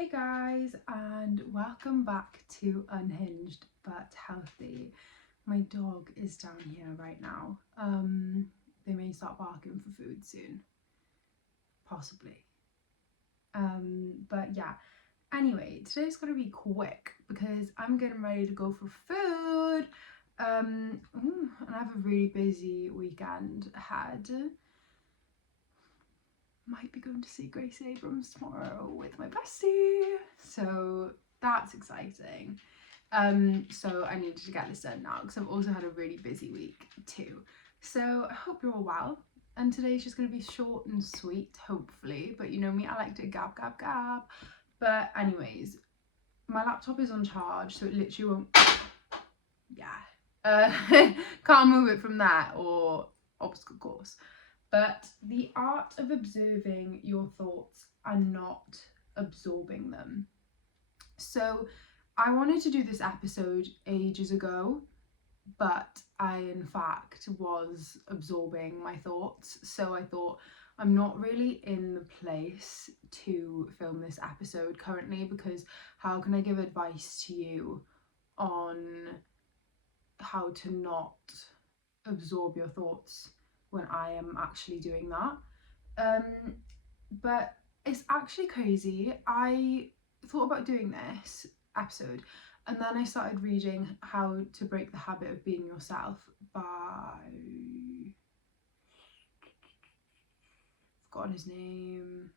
Hey guys, and welcome back to Unhinged but Healthy. My dog is down here right now. They may start barking for food soon, possibly. But yeah. Anyway, today's gonna be quick because I'm getting ready to go for food. And I have a really busy weekend ahead. Might be going to see Grace Abrams tomorrow with my bestie, so that's exciting. So I needed to get this done now because I've also had a really busy week too. So I hope you're all well, and today's just going to be short and sweet, hopefully, but you know me, I like to gab. But anyways, my laptop is on charge, so it literally won't, can't move it from that or obstacle course. But the art of observing your thoughts and not absorbing them. So I wanted to do this episode ages ago, but I in fact was absorbing my thoughts. So I thought I'm not really in the place to film this episode currently, because how can I give advice to you on how to not absorb your thoughts when I am actually doing that? But it's actually crazy. I thought about doing this episode, and then I started reading How to Break the Habit of Being Yourself by, I've forgotten his name,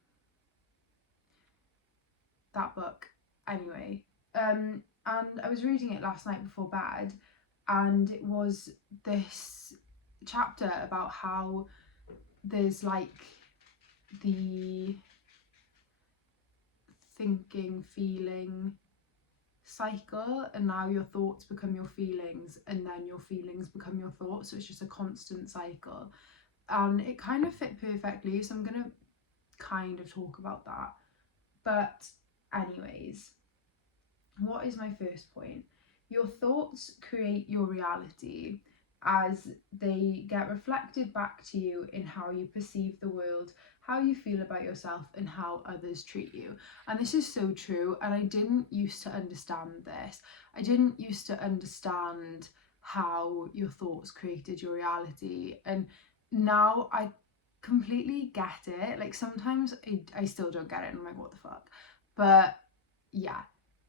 that book. Anyway, and I was reading it last night before bed, and it was this chapter about how there's like the thinking, feeling cycle, and now your thoughts become your feelings, and then your feelings become your thoughts, so it's just a constant cycle, and it kind of fit perfectly, so I'm gonna kind of talk about that. But anyways, what is my first point? Your thoughts create your reality, as they get reflected back to you in how you perceive the world, how you feel about yourself, and how others treat you. And this is so true, and I didn't used to understand this. I didn't used to understand how your thoughts created your reality, and now I completely get it. Like sometimes I still don't get it, and I'm like, what the fuck? But yeah,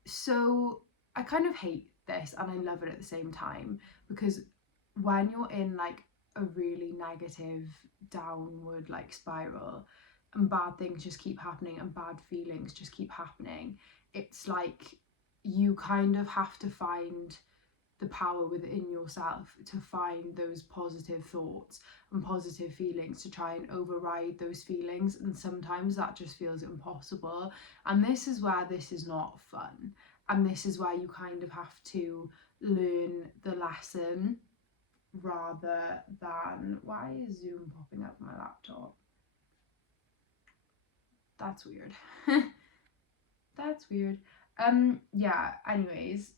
so I kind of hate this and I love it at the same time, because when you're in like a really negative downward like spiral, and bad things just keep happening and bad feelings just keep happening, it's like you kind of have to find the power within yourself to find those positive thoughts and positive feelings to try and override those feelings, and sometimes that just feels impossible. And this is where this is not fun, and this is where you kind of have to learn the lesson rather than, why is Zoom popping up on my laptop? That's weird. That's weird. Yeah, anyways,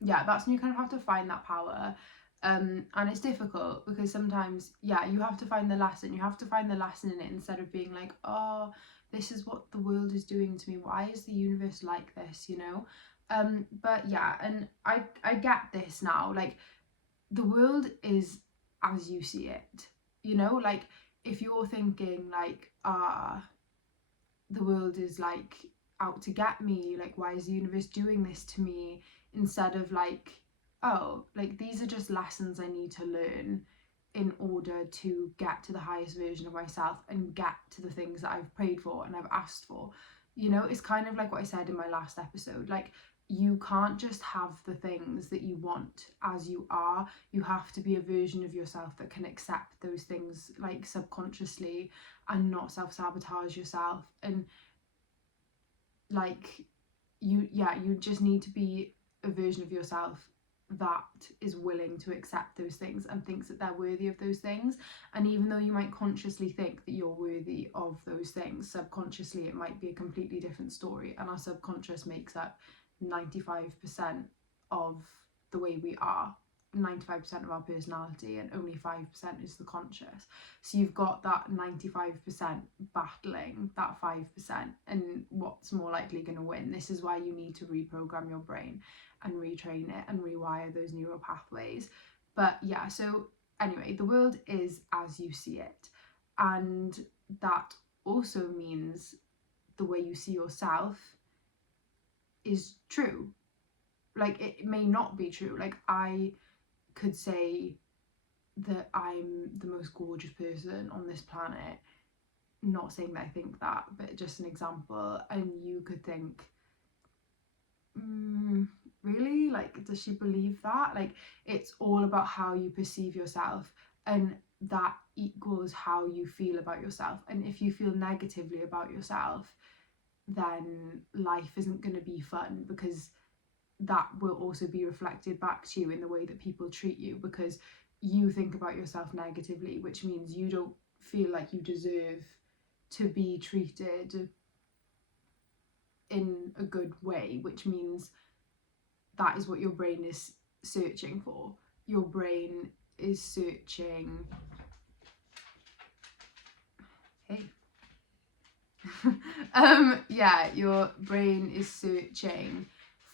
yeah, that's when you kind of have to find that power. And it's difficult because sometimes, yeah, you have to find the lesson. You have to find the lesson in it, instead of being like, oh, this is what the world is doing to me. Why is the universe like this, you know? But yeah, and I get this now. Like, the world is as you see it, you know? Like, if you're thinking like, the world is like out to get me, like why is the universe doing this to me, instead of like, oh, like these are just lessons I need to learn in order to get to the highest version of myself and get to the things that I've prayed for and I've asked for. You know, it's kind of like what I said in my last episode, like you can't just have the things that you want as you are. You have to be a version of yourself that can accept those things like subconsciously and not self-sabotage yourself. And like you just need to be a version of yourself that is willing to accept those things and thinks that they're worthy of those things. And even though you might consciously think that you're worthy of those things, subconsciously it might be a completely different story, and our subconscious makes up 95% of the way we are. 95% of our personality, and only 5% is the conscious. So you've got that 95% battling that 5%, and what's more likely going to win? This is why you need to reprogram your brain and retrain it and rewire those neural pathways. But yeah, so anyway, the world is as you see it, and that also means the way you see yourself is true. Like, it may not be true. Like, I could say that I'm the most gorgeous person on this planet, not saying that I think that, but just an example, and you could think, really? Like, does she believe that? Like, it's all about how you perceive yourself, and that equals how you feel about yourself. And if you feel negatively about yourself, then life isn't going to be fun, because that will also be reflected back to you in the way that people treat you, because you think about yourself negatively, which means you don't feel like you deserve to be treated in a good way, which means that is what your brain is searching for. Your brain is searching, hey, your brain is searching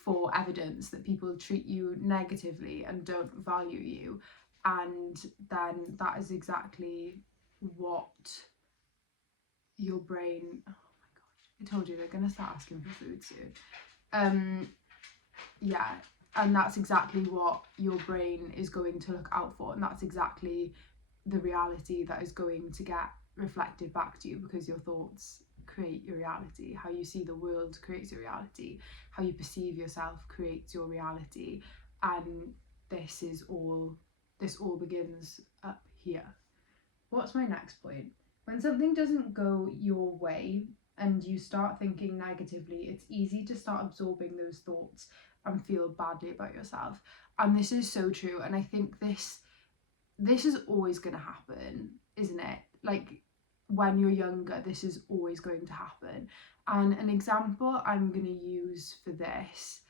for evidence that people treat you negatively and don't value you, and then that is exactly what your brain, oh my gosh, I told you they're gonna start asking for food soon. And that's exactly what your brain is going to look out for, and that's exactly the reality that is going to get reflected back to you, because your thoughts create your reality. How you see the world creates your reality. How you perceive yourself creates your reality. And this all begins up here. What's my next point? When something doesn't go your way and you start thinking negatively, it's easy to start absorbing those thoughts and feel badly about yourself. And this is so true. And I think this is always going to happen, isn't it? Like, when you're younger, this is always going to happen. And an example I'm going to use for this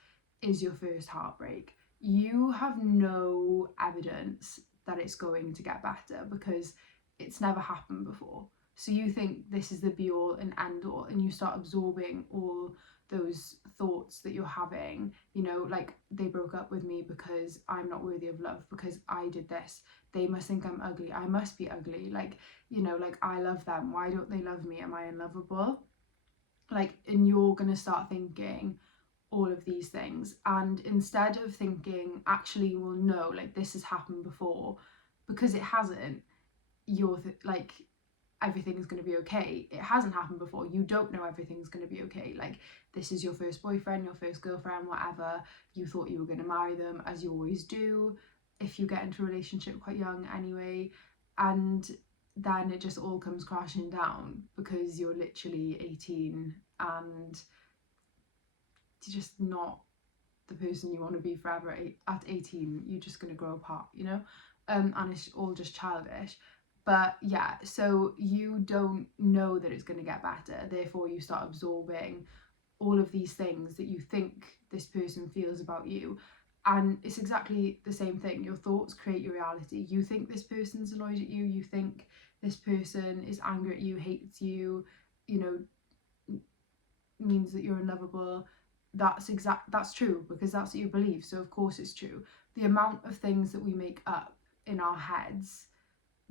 is your first heartbreak. You have no evidence that it's going to get better, because it's never happened before. So you think this is the be all and end all, and you start absorbing all those thoughts that you're having, like, they broke up with me because I'm not worthy of love, because I did this, they must think I'm ugly, I must be ugly, like, like, I love them, why don't they love me, am I unlovable? Like, and you're gonna start thinking all of these things, and instead of thinking, actually, well, no, like, this has happened before, because it hasn't, you're like, everything's going to be okay. It hasn't happened before. You don't know everything's going to be okay. Like, this is your first boyfriend, your first girlfriend, whatever. You thought you were going to marry them, as you always do if you get into a relationship quite young anyway. And then it just all comes crashing down, because you're literally 18 and you're just not the person you want to be forever. At 18, you're just going to grow apart, and it's all just childish. But yeah, so you don't know that it's going to get better, therefore you start absorbing all of these things that you think this person feels about you. And it's exactly the same thing. Your thoughts create your reality. You think this person's annoyed at you, you think this person is angry at you, hates you, means that you're unlovable. That's true, because that's what you believe, so of course it's true. The amount of things that we make up in our heads,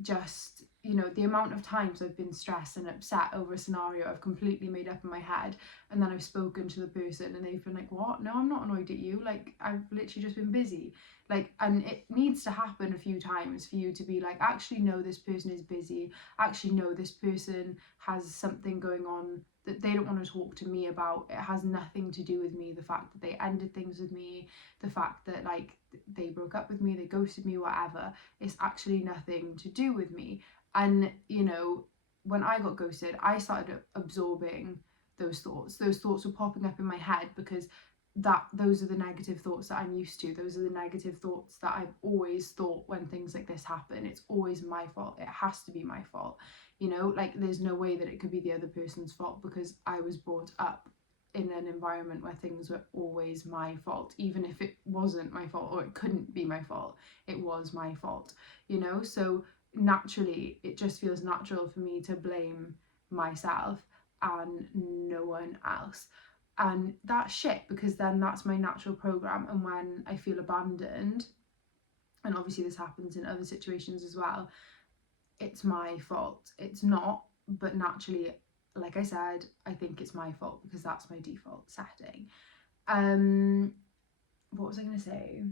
just, the amount of times I've been stressed and upset over a scenario I've completely made up in my head, and then I've spoken to the person and they've been like, what? No, I'm not annoyed at you, like, I've literally just been busy. Like, and it needs to happen a few times for you to be like, actually, no, this person is busy, actually, no, this person has something going on that they don't want to talk to me about. It has nothing to do with me. The fact that they ended things with me, the fact that, like, they broke up with me, they ghosted me, whatever, it's actually nothing to do with me. And when I got ghosted, I started absorbing those thoughts. Those thoughts were popping up in my head, because those are the negative thoughts that I'm used to. Those are the negative thoughts that I've always thought when things like this happen. It's always my fault. It has to be my fault. Like, there's no way that it could be the other person's fault, because I was brought up in an environment where things were always my fault, even if it wasn't my fault or it couldn't be my fault, it was my fault, you know? So naturally, it just feels natural for me to blame myself and no one else. And that's shit, because then that's my natural program. And when I feel abandoned, and obviously this happens in other situations as well, it's my fault. It's not, but naturally, like I said, I think it's my fault because that's my default setting. What was I going to say?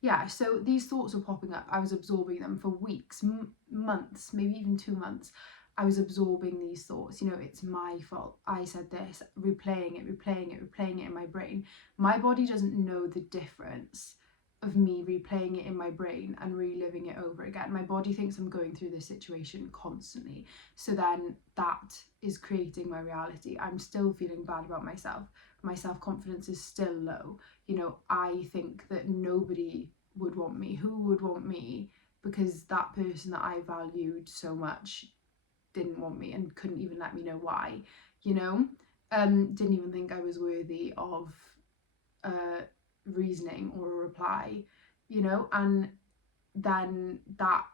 Yeah, so these thoughts were popping up. I was absorbing them for weeks, months, maybe even 2 months. I was absorbing these thoughts. You know, it's my fault. I said this, replaying it in my brain. My body doesn't know the difference of me replaying it in my brain and reliving it over again. My body thinks I'm going through this situation constantly. So then that is creating my reality. I'm still feeling bad about myself. My self-confidence is still low. You know, I think that nobody would want me. Who would want me? Because that person that I valued so much didn't want me and couldn't even let me know why, you know? Didn't even think I was worthy of reasoning or a reply, you know? And then that,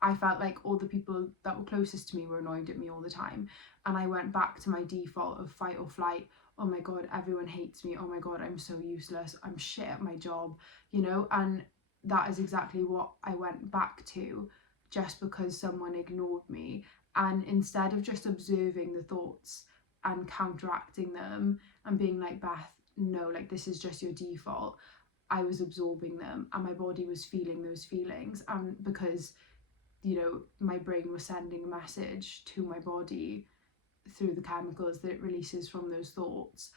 I felt like all the people that were closest to me were annoyed at me all the time. And I went back to my default of fight or flight. Oh my God, everyone hates me. Oh my God, I'm so useless. I'm shit at my job, you know? And that is exactly what I went back to, just because someone ignored me. And instead of just observing the thoughts and counteracting them and being like, Beth, no, like this is just your default, I was absorbing them and my body was feeling those feelings. And because, you know, my brain was sending a message to my body through the chemicals that it releases from those thoughts,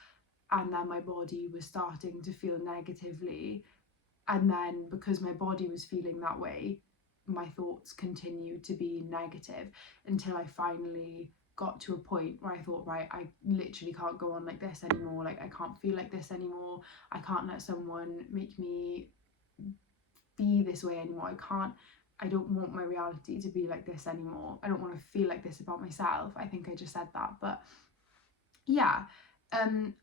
and then my body was starting to feel negatively, and then because my body was feeling that way, my thoughts continued to be negative until I finally got to a point where I thought, right, I literally can't go on like this anymore. Like, I can't feel like this anymore. I can't let someone make me be this way anymore. I don't want my reality to be like this anymore. I don't want to feel like this about myself. I think I just said that, but yeah.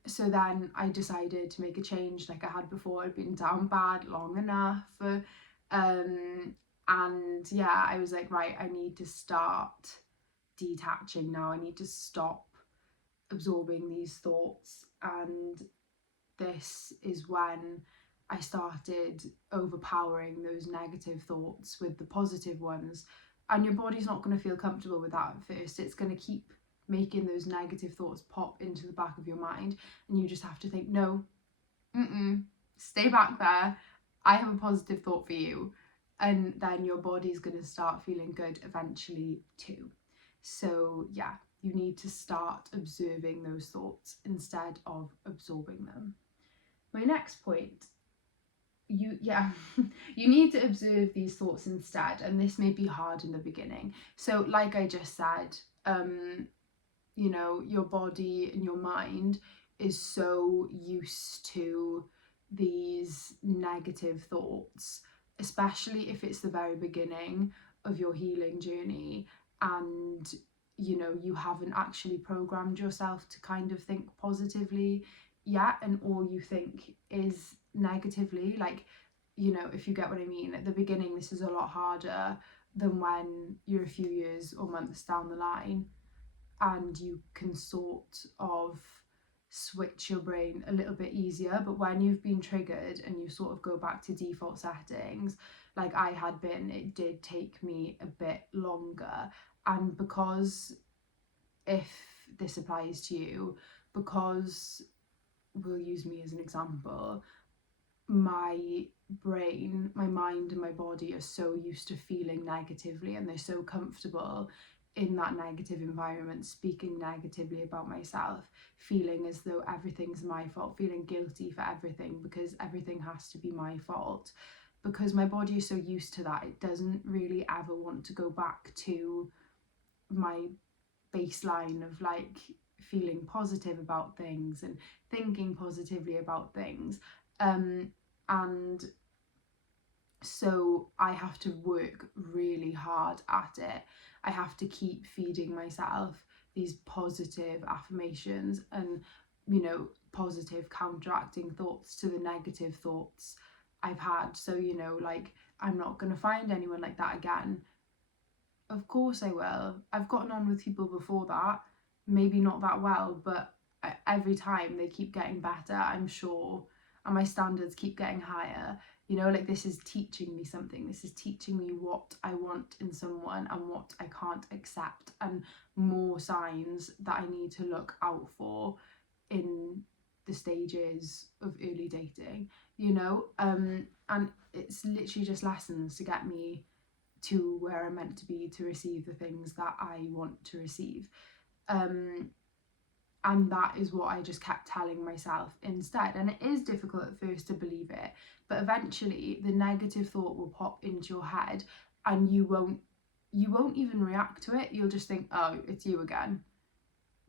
So then I decided to make a change. Like I had before, I'd been down bad long enough. And yeah, I was like, right, I need to start detaching now. I need to stop absorbing these thoughts. And this is when I started overpowering those negative thoughts with the positive ones. And your body's not going to feel comfortable with that at first. It's going to keep making those negative thoughts pop into the back of your mind. And you just have to think, no, stay back there. I have a positive thought for you. And then your body's going to start feeling good eventually too. So yeah, you need to start observing those thoughts instead of absorbing them. My next point, you need to observe these thoughts instead, and this may be hard in the beginning. So like I just said, you know, your body and your mind is so used to these negative thoughts, especially if it's the very beginning of your healing journey, and you know, you haven't actually programmed yourself to kind of think positively yet, and all you think is negatively. Like, you know, if you get what I mean, at the beginning this is a lot harder than when you're a few years or months down the line and you can sort of switch your brain a little bit easier. But when you've been triggered and you sort of go back to default settings, like I had been, it did take me a bit longer. And because, if this applies to you, because we'll use me as an example, my brain, my mind and my body are so used to feeling negatively, and they're so comfortable in that negative environment, speaking negatively about myself, feeling as though everything's my fault, feeling guilty for everything because everything has to be my fault. Because my body is so used to that, it doesn't really ever want to go back to my baseline of like feeling positive about things and thinking positively about things. And so I have to work really hard at it. I have to keep feeding myself these positive affirmations and you know, positive counteracting thoughts to the negative thoughts I've had. So, you know, like, I'm not going to find anyone like that again. Of course I will. I've gotten on with people before that, maybe not that well, but every time they keep getting better, I'm sure, and my standards keep getting higher. You know, like, this is teaching me something. This is teaching me what I want in someone and what I can't accept, and more signs that I need to look out for in the stages of early dating, you know. And it's literally just lessons to get me to where I'm meant to be, to receive the things that I want to receive. And that is what I just kept telling myself instead. And it is difficult at first to believe it, but eventually the negative thought will pop into your head, and you won't even react to it. You'll just think, oh, it's you again,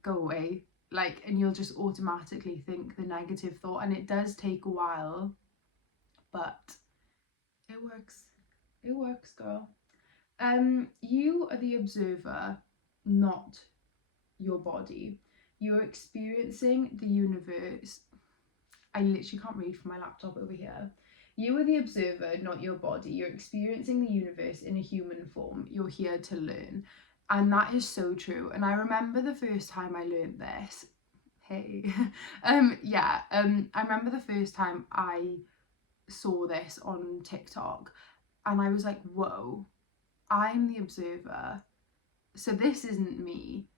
go away. Like, and you'll just automatically think the negative thought, and it does take a while, but it works. It works, girl. You are the observer, not your body. You're experiencing the universe. I literally can't read from my laptop over here. You are the observer, not your body. You're experiencing the universe in a human form. You're here to learn. And that is so true. And I remember the first time I learned this. Hey. I remember the first time I saw this on TikTok, and I was like, whoa, I'm the observer. So this isn't me.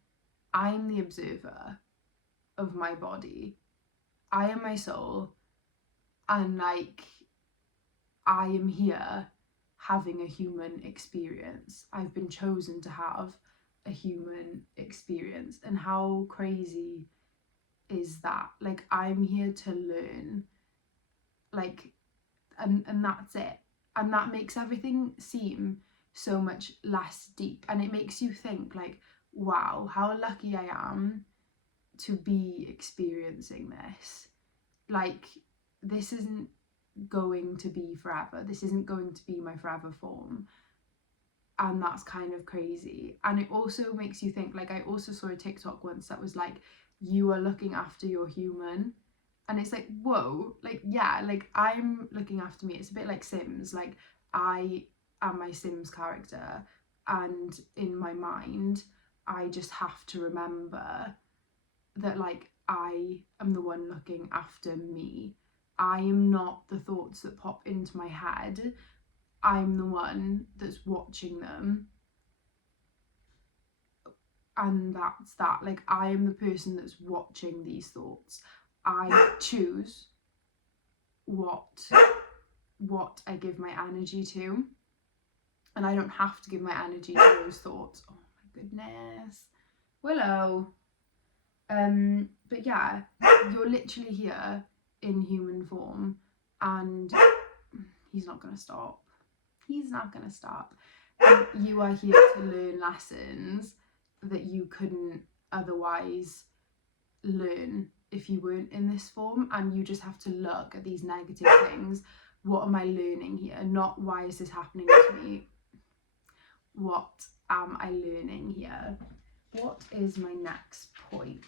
I'm the observer of my body. I am my soul. And like, I am here having a human experience. I've been chosen to have a human experience. And how crazy is that? Like, I'm here to learn. Like, and that's it. And that makes everything seem so much less deep, and it makes you think like, wow, how lucky I am to be experiencing this. Like, this isn't going to be forever. This isn't going to be my forever form. And that's kind of crazy. And it also makes you think, like, I also saw a TikTok once that was like, you are looking after your human. And it's like, whoa, like, yeah, like, I'm looking after me. It's a bit like Sims. Like, I am my Sims character, and in my mind I just have to remember that, like, I am the one looking after me. I am not the thoughts that pop into my head. I'm the one that's watching them. And that's that. Like, I am the person that's watching these thoughts. I choose what I give my energy to, and I don't have to give my energy to those thoughts. Oh my goodness, Willow. But yeah, you're literally here in human form, and he's not gonna stop. He's not gonna stop. You are here to learn lessons that you couldn't otherwise learn if you weren't in this form. And you just have to look at these negative things. What am I learning here? Not why is this happening to me? What am I learning here? What is my next point?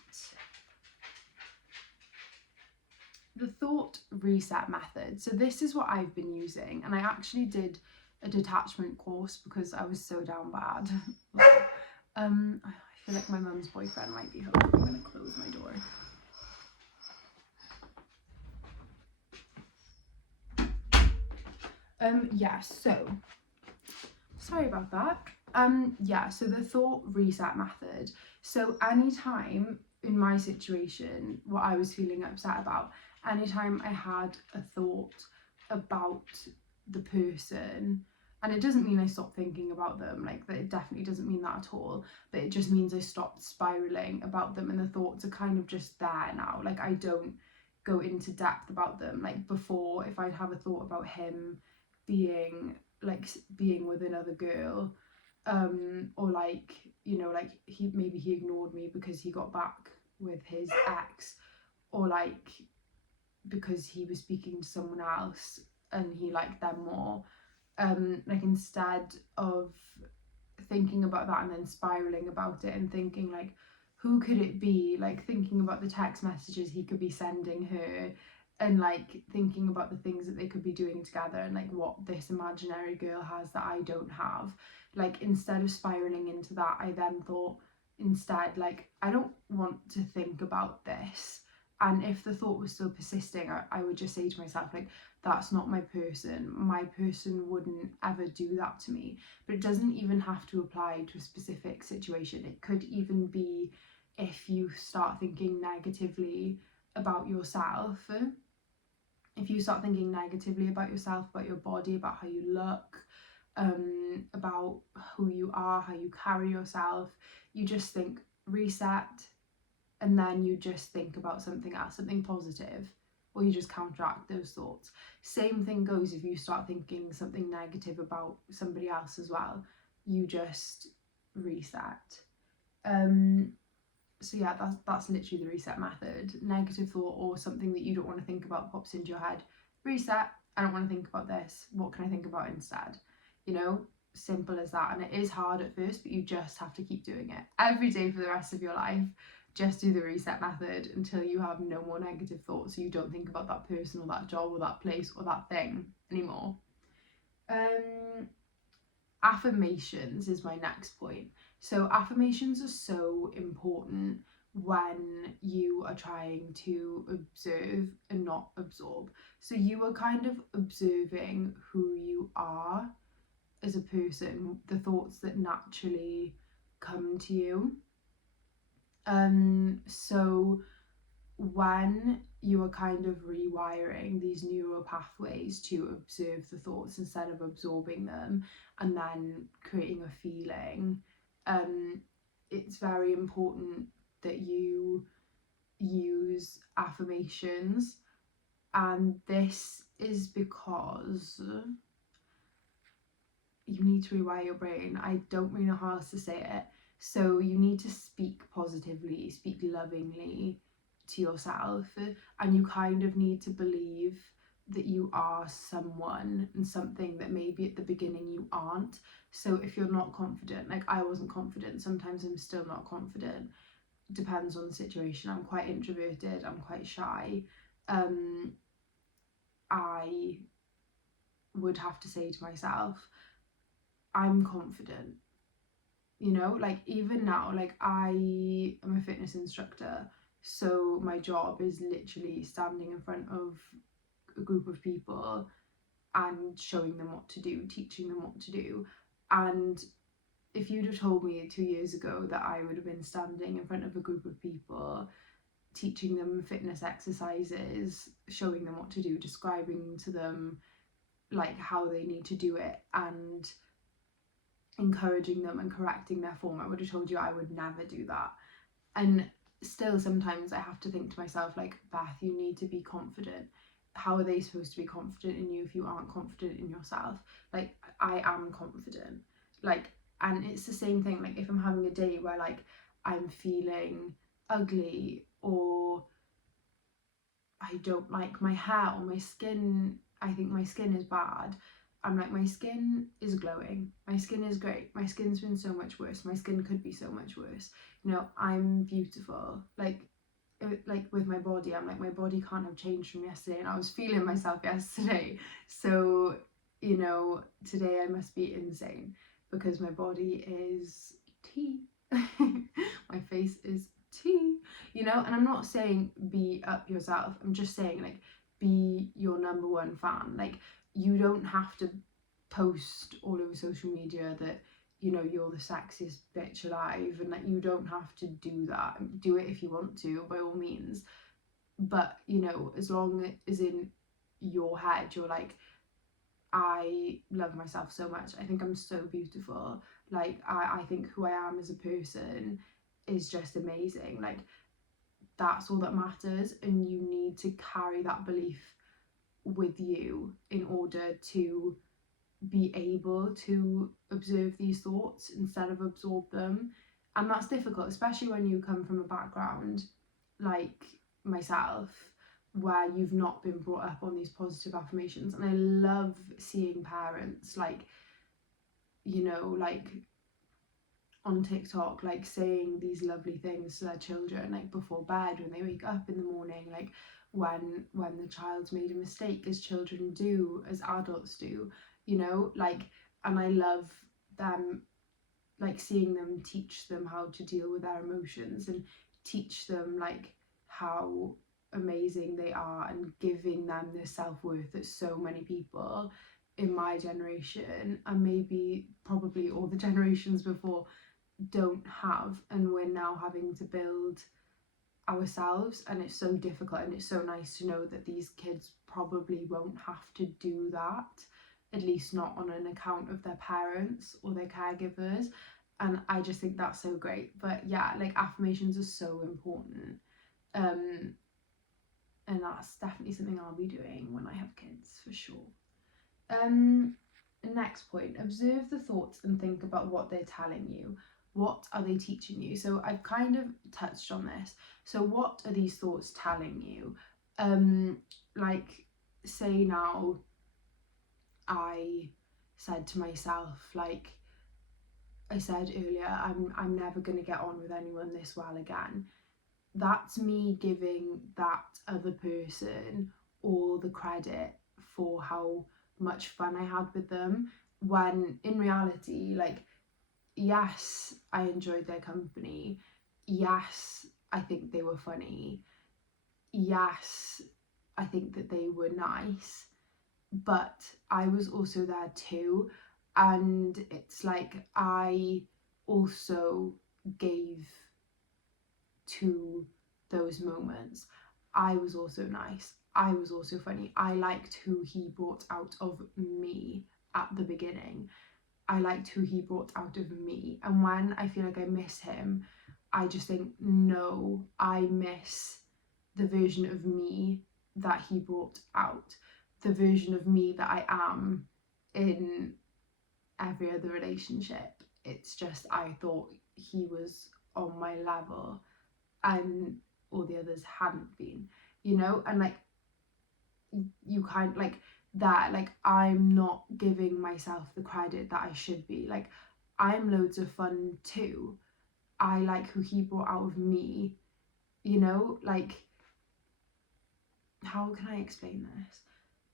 The thought reset method. So this is what I've been using, and I actually did a detachment course because I was so down bad. I feel like my mum's boyfriend might be home. I'm gonna close my door. So sorry about that. So the thought reset method. So anytime in my situation, what I was feeling upset about, anytime I had a thought about the person, and it doesn't mean I stopped thinking about them, like, that, it definitely doesn't mean that at all, but it just means I stopped spiraling about them, and the thoughts are kind of just there now. Like, I don't go into depth about them. Like, before, if I'd have a thought about him being with another girl, or like, you know, like, he ignored me because he got back with his ex, or like because he was speaking to someone else and he liked them more, like, instead of thinking about that and then spiraling about it and thinking like, who could it be? Like thinking about the text messages he could be sending her, and like thinking about the things that they could be doing together, and like what this imaginary girl has that I don't have. Like instead of spiraling into that, I then thought instead, like, I don't want to think about this. And if the thought was still persisting, I would just say to myself, like, that's not my person. My person wouldn't ever do that to me. But it doesn't even have to apply to a specific situation. It could even be if you start thinking negatively about yourself. If you start thinking negatively about yourself, about your body, about how you look, about who you are, how you carry yourself, you just think reset, and then you just think about something else, something positive, or you just counteract those thoughts. Same thing goes if you start thinking something negative about somebody else as well, you just reset. So yeah, that's literally the reset method. Negative thought or something that you don't want to think about pops into your head, reset. I don't want to think about this, what can I think about instead? You know, simple as that. And it is hard at first, but you just have to keep doing it every day for the rest of your life. Just do the reset method until you have no more negative thoughts, so you don't think about that person or that job or that place or that thing anymore. Affirmations is my next point. So affirmations are so important when you are trying to observe and not absorb. So you are kind of observing who you are as a person, the thoughts that naturally come to you. So when you are kind of rewiring these neural pathways to observe the thoughts instead of absorbing them and then creating a feeling, it's very important that you use affirmations. And this is because you need to rewire your brain. I don't really know how else to say it. So you need to speak positively, speak lovingly to yourself, and you kind of need to believe that you are someone and something that maybe at the beginning you aren't. So if you're not confident, like I wasn't confident, sometimes I'm still not confident, depends on the situation. I'm quite introverted, I'm quite shy. I would have to say to myself, I'm confident. You know, like even now, like I am a fitness instructor, so my job is literally standing in front of a group of people and showing them what to do, teaching them what to do. And if you'd have told me 2 years ago that I would have been standing in front of a group of people, teaching them fitness exercises, showing them what to do, describing to them like how they need to do it, and encouraging them and correcting their form, I would have told you I would never do that. And still sometimes I have to think to myself, like, Beth, you need to be confident. How are they supposed to be confident in you if you aren't confident in yourself? Like, I am confident. Like, and it's the same thing, like if I'm having a day where like I'm feeling ugly, or I don't like my hair or my skin, I think my skin is bad, I'm like, my skin is glowing, my skin is great, my skin's been so much worse, my skin could be so much worse, you know, I'm beautiful. Like with my body, I'm like, my body can't have changed from yesterday, and I was feeling myself yesterday, so you know, today I must be insane because my body is tea. My face is tea, you know. And I'm not saying be up yourself, I'm just saying like be your number one fan. Like, you don't have to post all over social media that, you know, you're the sexiest bitch alive, and like you don't have to do that. Do it if you want to, by all means, but you know, as long as in your head you're like, I love myself so much, I think I'm so beautiful, like I think who I am as a person is just amazing, like that's all that matters. And you need to carry that belief with you in order to be able to observe these thoughts instead of absorb them. And that's difficult, especially when you come from a background like myself, where you've not been brought up on these positive affirmations. And I love seeing parents, like, you know, like on TikTok, like saying these lovely things to their children, like before bed, when they wake up in the morning, like when the child's made a mistake, as children do, as adults do, you know, like, and I love them, like seeing them, teach them how to deal with their emotions and teach them like how amazing they are, and giving them the self-worth that so many people in my generation, and maybe probably all the generations before, don't have, and we're now having to build ourselves. And it's so difficult, and it's so nice to know that these kids probably won't have to do that, at least not on an account of their parents or their caregivers. And I just think that's so great. But yeah, like affirmations are so important, and that's definitely something I'll be doing when I have kids, for sure. Next point, observe the thoughts and think about what they're telling you. What are they teaching you? So I've kind of touched on this. So what are these thoughts telling you? Like, say now I said to myself, like I said earlier, I'm never going to get on with anyone this well again. That's me giving that other person all the credit for how much fun I had with them, when in reality, like, yes, I enjoyed their company. Yes, I think they were funny. Yes, I think that they were nice, but I was also there too. And it's like I also gave to those moments. I was also nice. I was also funny. I liked who he brought out of me at the beginning. I liked who he brought out of me. And when I feel like I miss him, I just think, no, I miss the version of me that he brought out, the version of me that I am in every other relationship. It's just, I thought he was on my level and all the others hadn't been, you know. And like, you kind of like that, like, I'm not giving myself the credit that I should be. Like, I'm loads of fun too. I like who he brought out of me, you know. Like, how can I explain this?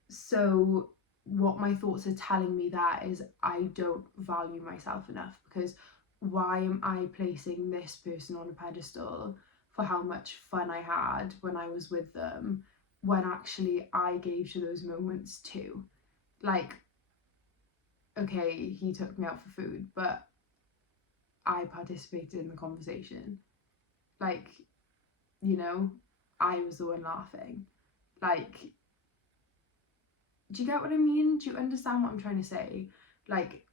So what my thoughts are telling me that is, I don't value myself enough, because why am I placing this person on a pedestal for how much fun I had when I was with them, when actually I gave to those moments too. Like, okay, he took me out for food, but I participated in the conversation. Like, you know, I was the one laughing. Like, do you get what I mean? Do you understand what I'm trying to say? Like,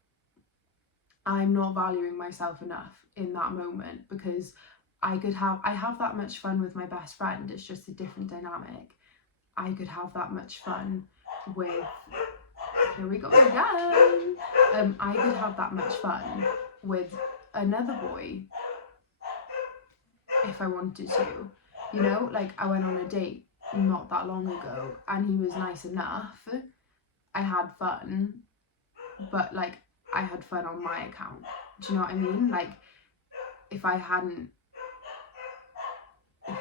I'm not valuing myself enough in that moment, because I have that much fun with my best friend. It's just a different dynamic. I could have that much fun with, here we go again. I could have that much fun with another boy if I wanted to. You know, like, I went on a date not that long ago and he was nice enough. I had fun, but like, I had fun on my account. Do you know what I mean? Like, if I hadn't, it's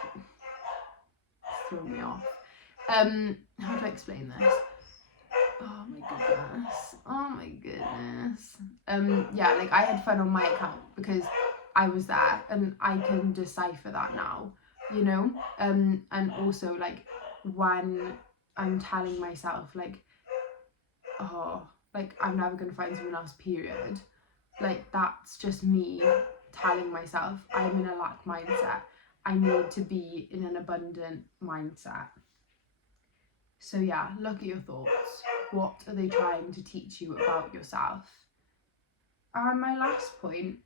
thrown me off. How do I explain this? Oh my goodness. Oh my goodness. Yeah, like, I had fun on my account because I was there, and I can decipher that now, you know? And also, like, when I'm telling myself, like, oh, like, I'm never gonna find someone else, period. Like, that's just me telling myself I'm in a lack mindset. I need to be in an abundant mindset. So yeah, look at your thoughts. What are they trying to teach you about yourself? And my last point,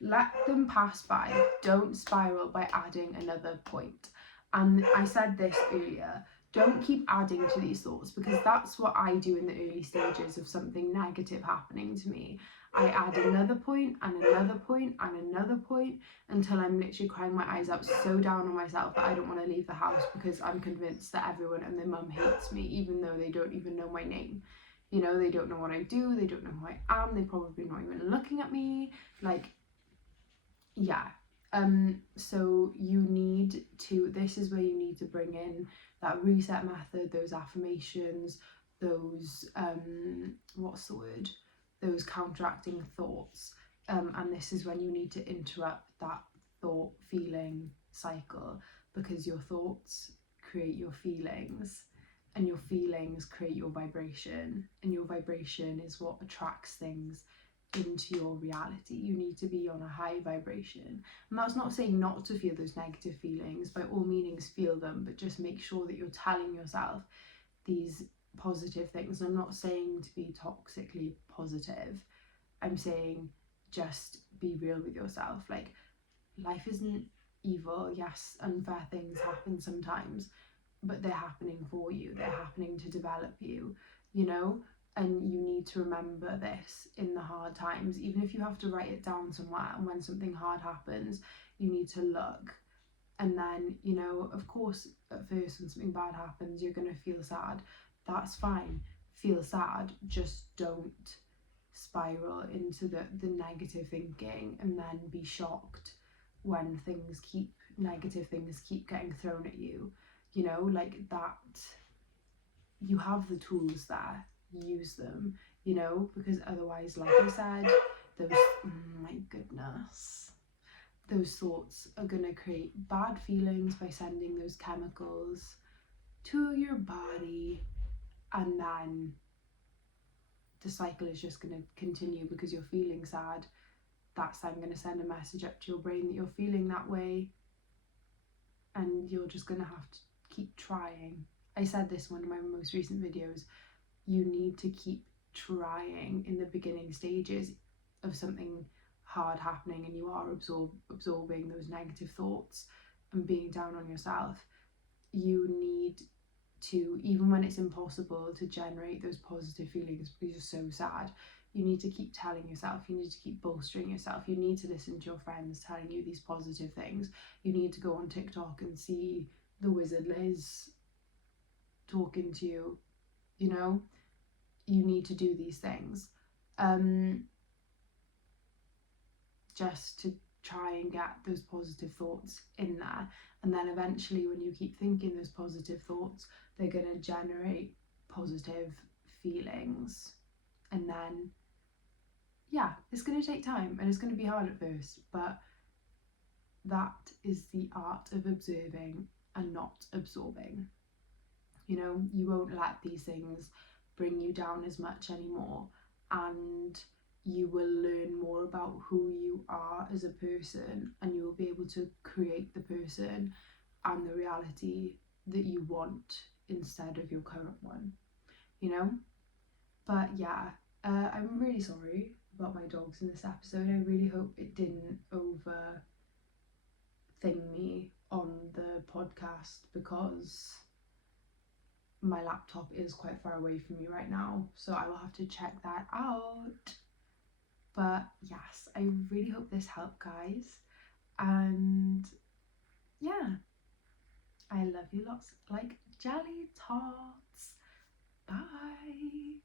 let them pass by. Don't spiral by adding another point. And I said this earlier, don't keep adding to these thoughts, because that's what I do in the early stages of something negative happening to me. I add another point and another point and another point until I'm literally crying my eyes out, so down on myself that I don't want to leave the house, because I'm convinced that everyone and their mum hates me, even though they don't even know my name. You know, they don't know what I do, they don't know who I am, they're probably not even looking at me. Like, yeah. So you need to, this is where you need to bring in that reset method, those affirmations, those what's the word, those counteracting thoughts, and this is when you need to interrupt that thought feeling cycle, because your thoughts create your feelings, and your feelings create your vibration, and your vibration is what attracts things into your reality. You need to be on a high vibration. And that's not saying not to feel those negative feelings. By all meanings, feel them, but just make sure that you're telling yourself these positive things. And I'm not saying to be toxically positive. I'm saying just be real with yourself. Like, life isn't evil. Yes, unfair things happen sometimes, but they're happening for you. They're happening to develop you, you know? And you need to remember this in the hard times, even if you have to write it down somewhere. And when something hard happens, you need to look. And then, you know, of course, at first, when something bad happens, you're going to feel sad. That's fine. Feel sad. Just don't spiral into the negative thinking and then be shocked when negative things keep getting thrown at you. You know, like that, you have the tools there, use them, you know, because otherwise, like I said, those, my goodness, those thoughts are going to create bad feelings by sending those chemicals to your body, and then the cycle is just going to continue because you're feeling sad. That's then going to send a message up to your brain that you're feeling that way, and you're just going to have to keep trying. I said this in one of my most recent videos. You need to keep trying in the beginning stages of something hard happening, and you are absorbing those negative thoughts and being down on yourself. You need to, even when it's impossible to generate those positive feelings because you're so sad, you need to keep telling yourself, you need to keep bolstering yourself, you need to listen to your friends telling you these positive things. You need to go on TikTok and see the Wizard Liz talking to you, you know? You need to do these things, just to try and get those positive thoughts in there. And then eventually, when you keep thinking those positive thoughts, they're going to generate positive feelings. And then, yeah, it's going to take time and it's going to be hard at first, but that is the art of observing and not absorbing. You know, you won't let these things bring you down as much anymore, and you will learn more about who you are as a person, and you will be able to create the person and the reality that you want instead of your current one, you know? But yeah, I'm really sorry about my dogs in this episode. I really hope it didn't over thing me on the podcast, because my laptop is quite far away from me right now, so I will have to check that out. But yes, I really hope this helped, guys, and yeah, I love you lots, like jelly tots. Bye.